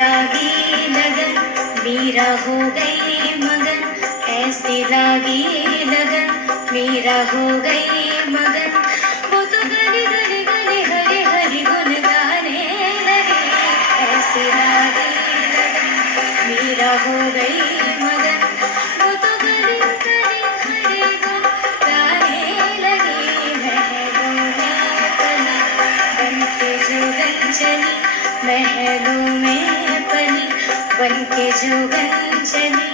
लागी लगन मेरा हो गई मगन, ऐसे लागी लगन मेरा हो गई मगन। वो तो गली गली गली हरे हरि गुन गाने लगे, ऐसे लागी लगन मेरा हो गई मगन। वो तो गली गली हरे गुन गाने लगे, महलों में पली बन के जोगन चली, महलों में पली बन के जोगन चली।